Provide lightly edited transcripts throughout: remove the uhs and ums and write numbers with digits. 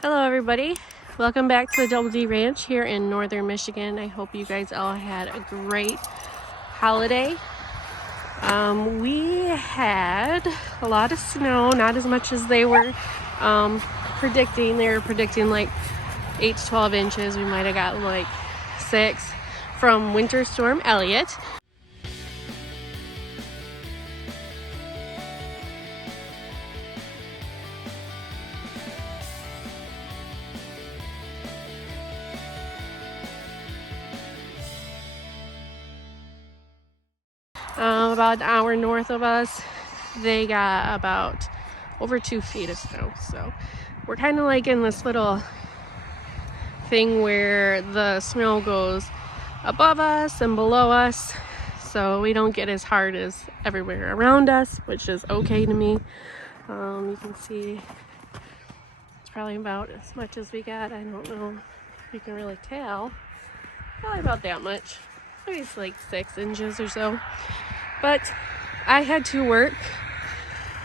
Hello everybody, welcome back to the Double D Ranch here in northern Michigan. I hope you guys all had a great holiday. We had a lot of snow, not as much as they were predicting. They were predicting like 8 to 12 inches. We might have gotten like 6 from Winter Storm Elliot. About an hour north of us, they got about over 2 feet of snow. So we're kind of like in this little thing where the snow goes above us and below us, so we don't get as hard as everywhere around us, which is okay to me. You can see it's probably about as much as we got. I don't know if you can really tell. Probably about that much. Maybe it's like 6 inches or so. But I had to work.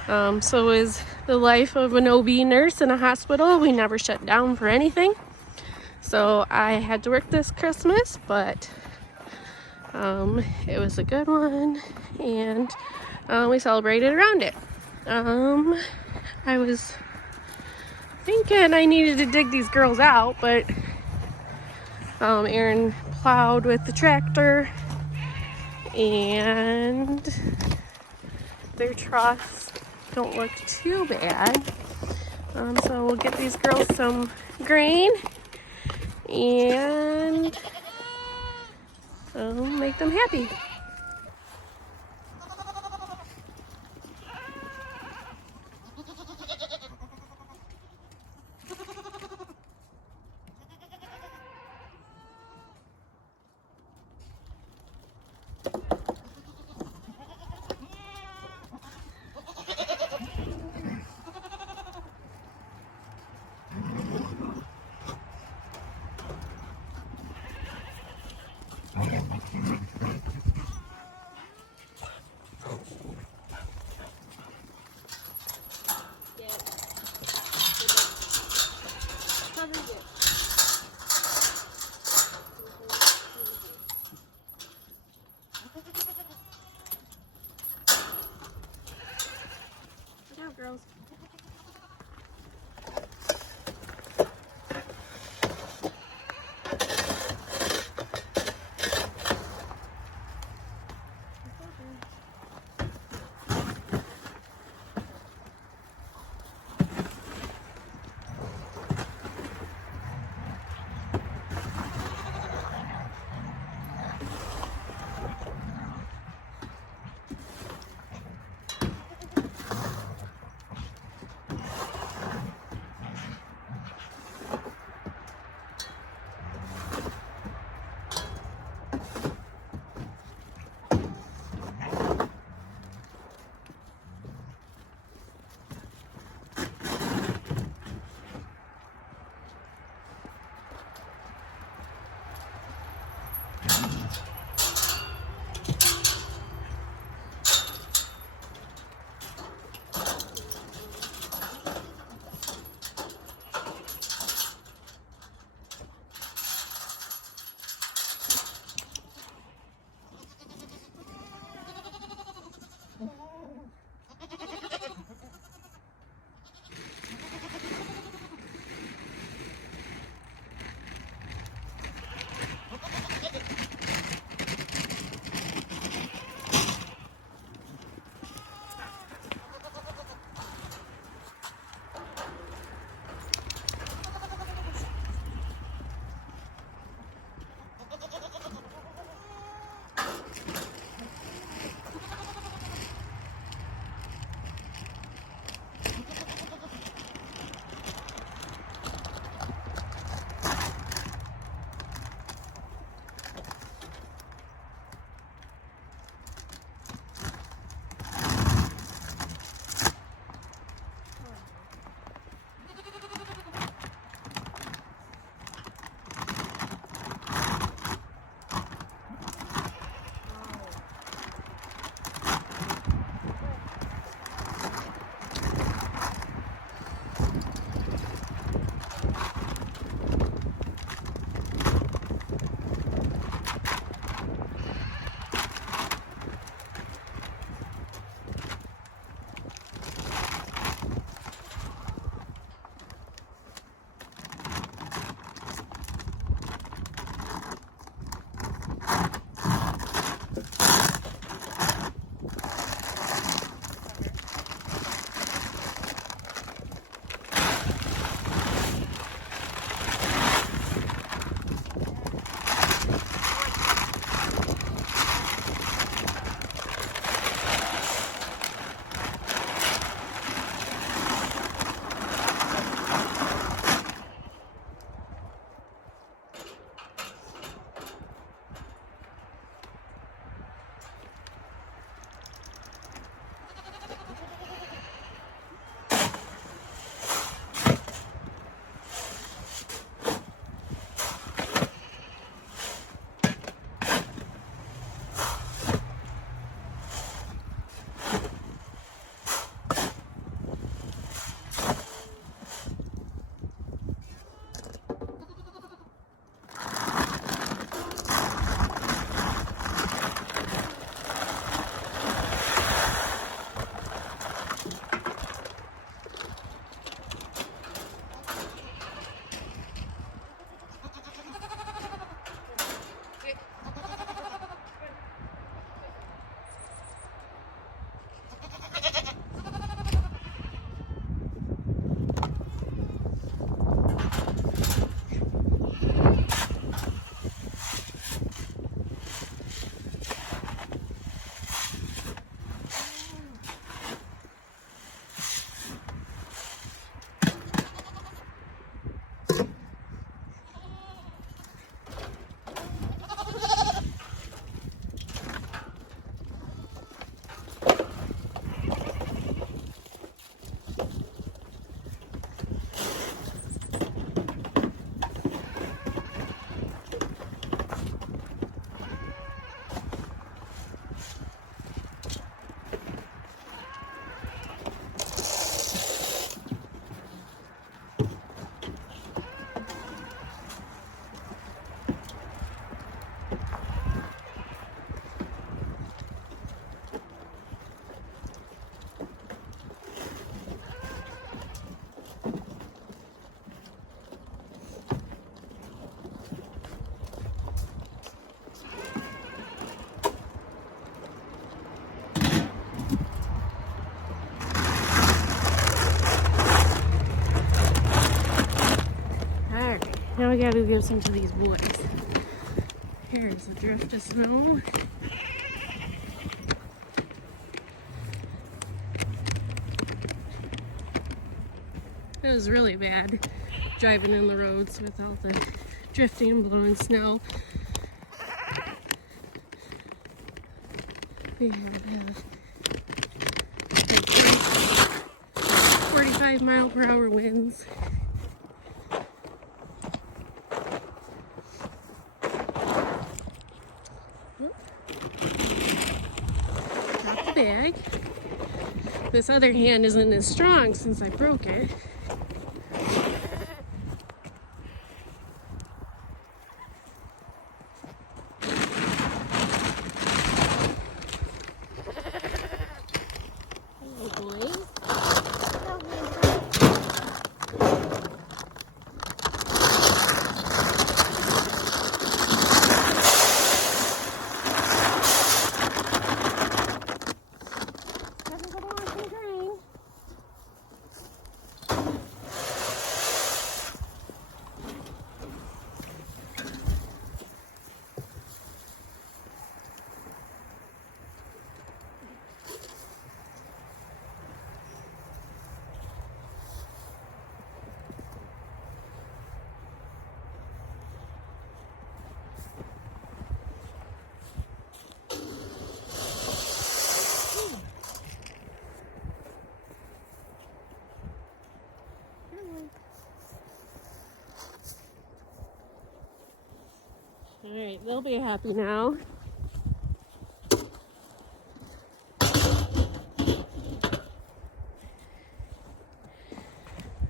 So is the life of an OB nurse in a hospital. We never shut down for anything. So I had to work this Christmas, but it was a good one, and we celebrated around it. I was thinking I needed to dig these girls out, but Aaron plowed with the tractor, and their troughs don't look too bad. So we'll get these girls some grain and make them happy. Now I gotta go into these woods. Here's a drift of snow. It was really bad driving in the roads with all the drifting and blowing snow. We had 45-mile-per-hour winds. Drop the bag. This other hand isn't as strong since I broke it. Alright, they'll be happy now.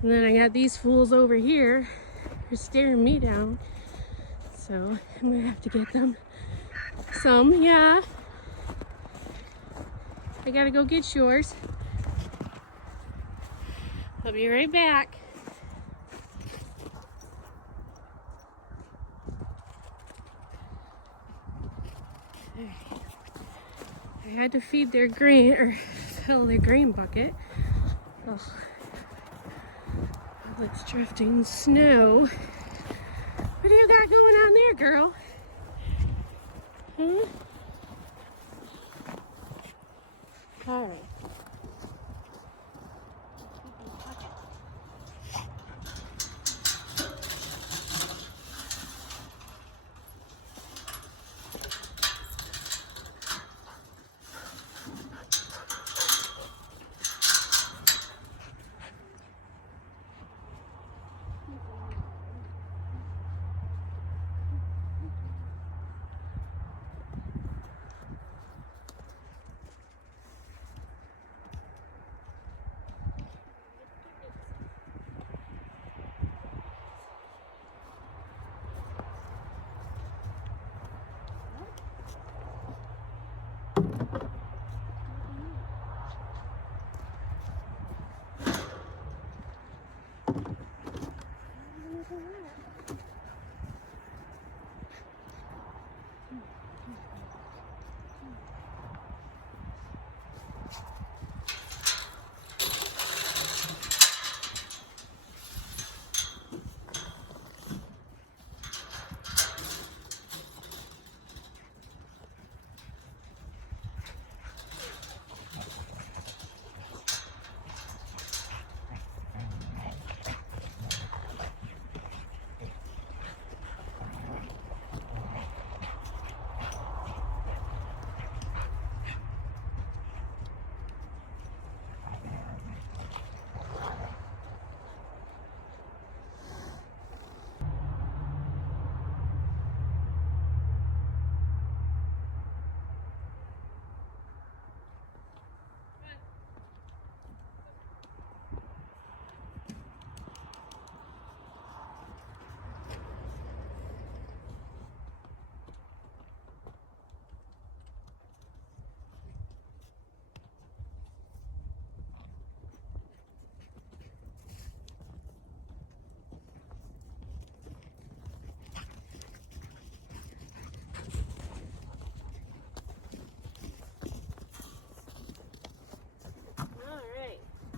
And then I got these fools over here who are staring me down. So I'm gonna have to get them some, yeah. I gotta go get yours. I'll be right back. I had to feed their grain, or fill their grain bucket. Ugh. It's drifting snow. What do you got going on there, girl? Huh? All right.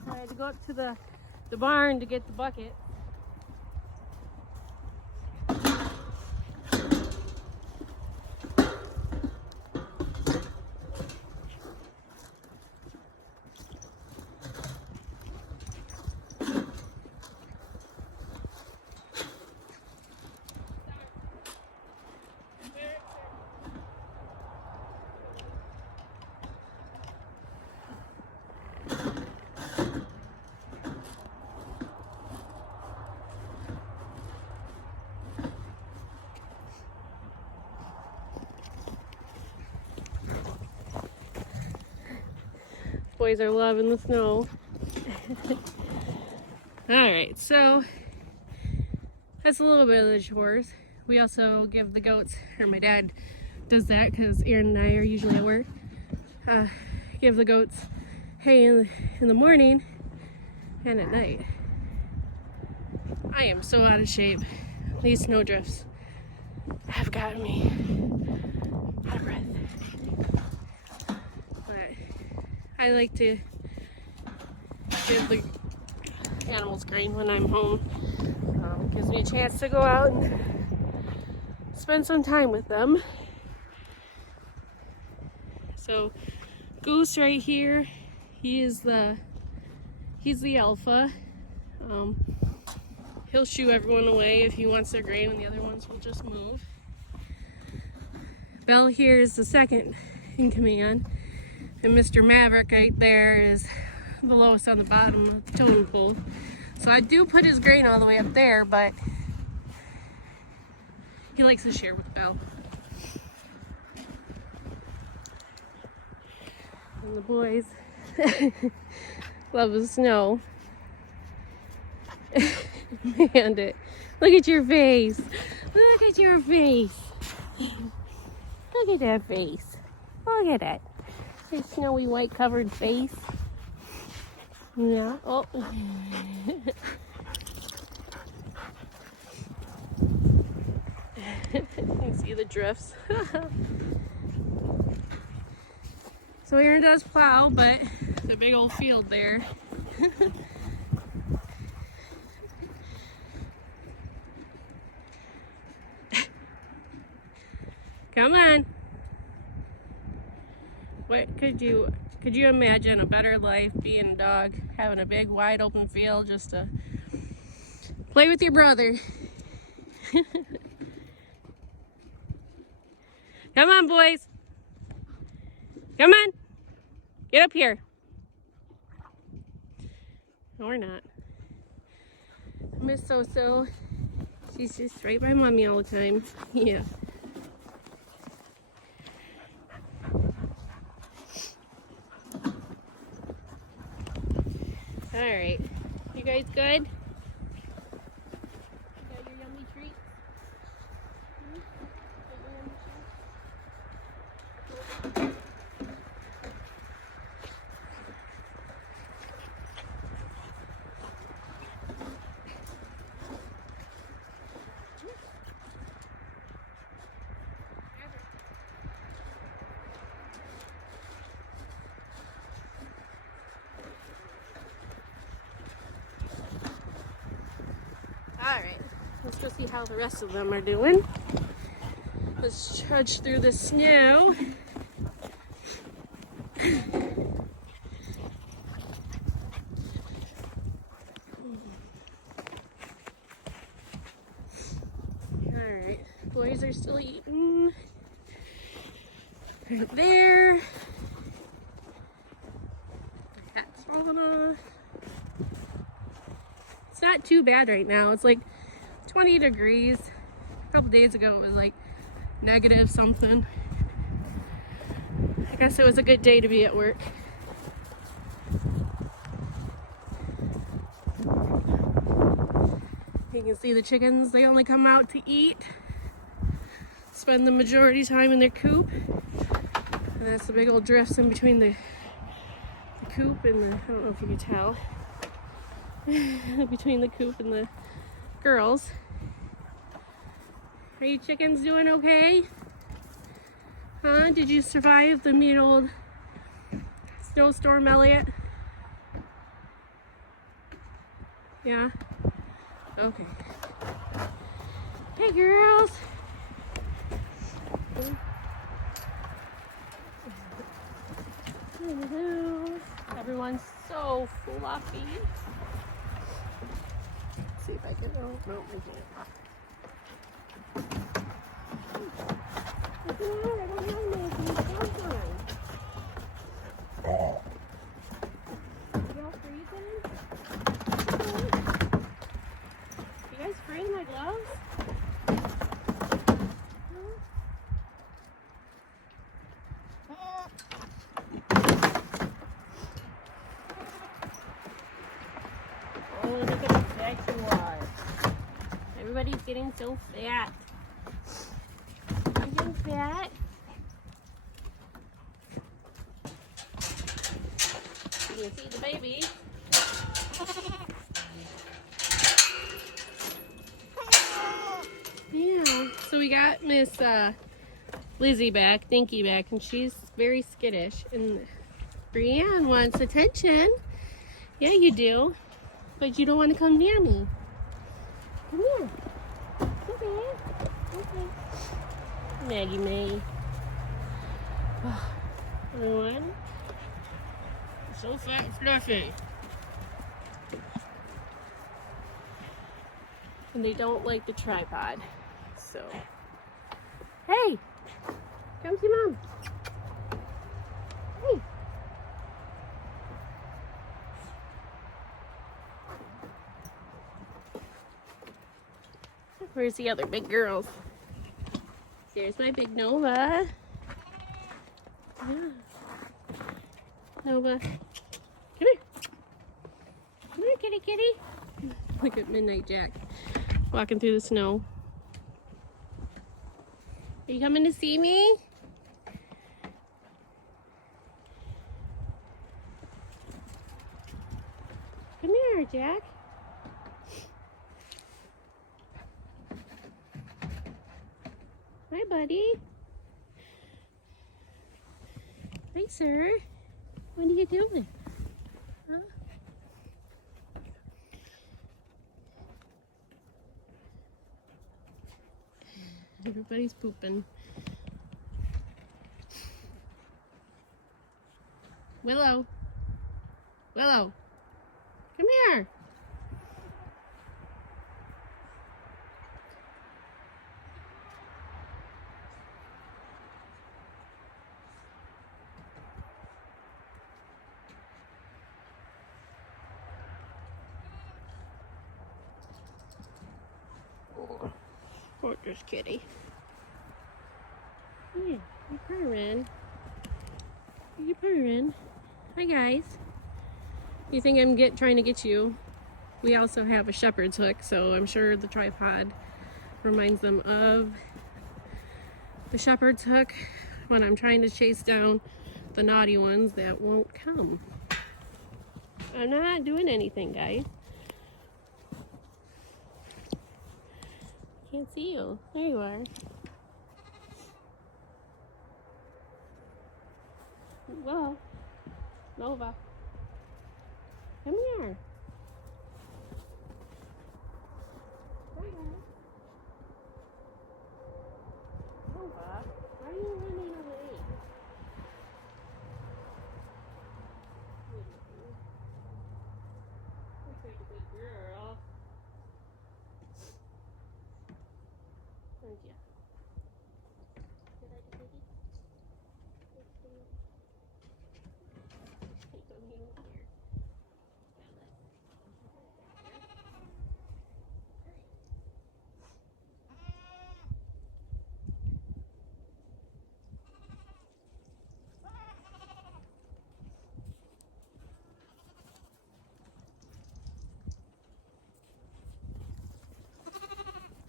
I had to go up to the barn to get the bucket. boys are loving the snow. Alright, so that's a little bit of the chores. We also give the goats, or my dad does that because Aaron and I are usually at work. Give the goats hay in the morning and at night. I am so out of shape. These snowdrifts have gotten me out of breath. But I like to give the animals grain when I'm home. It gives me a chance to go out and spend some time with them. So Goose right here, he's the alpha. He'll shoo everyone away if he wants their grain, and the other ones will just move. Belle here is the second in command, and Mr. Maverick right there is the lowest on the bottom of the totem pole. So I do put his grain all the way up there, but he likes to share with Belle. And the boys love the snow. And look at your face. Look at your face. Look at that face. Look at that. Your snowy white covered face. Yeah. Oh. You see the drifts. So Aaron does plow, but the big old field there. Come on. What could you imagine a better life being a dog, having a big wide open field just to play with your brother? Come on, boys. Come on. Get up here. Or not. Miss So-So. She's just right by mommy all the time. Yeah. Alright. You guys good? You got your yummy treats? Alright, let's go see how the rest of them are doing. Let's trudge through the snow. Alright, boys are still eating. Right there. My hat's falling off. It's not too bad right now. It's like 20 degrees. A couple days ago it was like negative something. I guess it was a good day to be at work. You can see the chickens, they only come out to eat. Spend the majority of time in their coop. And that's the big old drifts in between the coop and the, I don't know if you can tell. Between the coop and the girls. Are you chickens doing okay? Huh? Did you survive the mean old snowstorm, Elliot? Yeah? Okay. Hey girls! Everyone's so fluffy. See if I can. Oh, no, I can't. What's the matter? I don't have anything. Come on. Y'all freezing? You guys freezing my gloves? Everybody's getting so fat. I'm getting fat. You can see the baby. Yeah, so we got Miss Lizzie back, Dinky back, and she's very skittish. And Brienne wants attention. Yeah, you do. But you don't want to come near me. Come here. Come here. Okay. Maggie May. Everyone. So fat and fluffy. And they don't like the tripod. So, hey, come see Mom. Hey. Where's the other big girls? There's my big Nova. Yeah. Nova. Come here. Come here, kitty kitty. Look at Midnight Jack walking through the snow. Are you coming to see me? Come here, Jack. Hi, buddy. Hi, sir. What are you doing? Huh? Everybody's pooping. Willow. Willow. Come here. Gorgeous kitty. Yeah, you're purring. You're purring. Hi guys. You think I'm trying to get you? We also have a shepherd's hook, so I'm sure the tripod reminds them of the shepherd's hook when I'm trying to chase down the naughty ones that won't come. I'm not doing anything, guys. Can't see you. There you are. Well, Nova. Come here. Nova, why are you running away? You're such a good girl. Aren't you? Did I do baby? Come in here.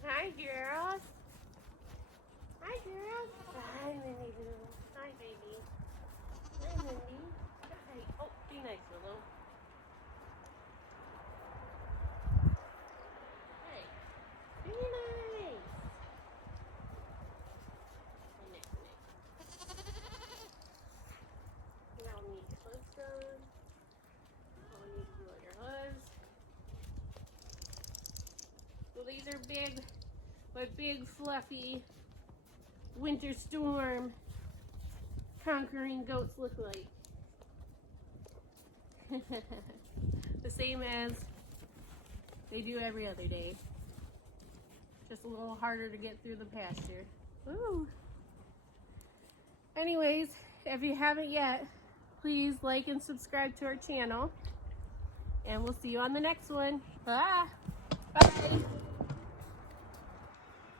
Hi, girls. Hi, girls. Hi, Minnie Boo. Hi, baby. Hi, Minnie. Hi. Oh, be nice, Willow. Hey, be nice. You all need your hoods done. All you need to do are your hoods. So these are big, what big fluffy winter storm conquering goats look like. The same as they do every other day. Just a little harder to get through the pasture. Ooh. Anyways, if you haven't yet, please like and subscribe to our channel. And we'll see you on the next one. Bye. Bye.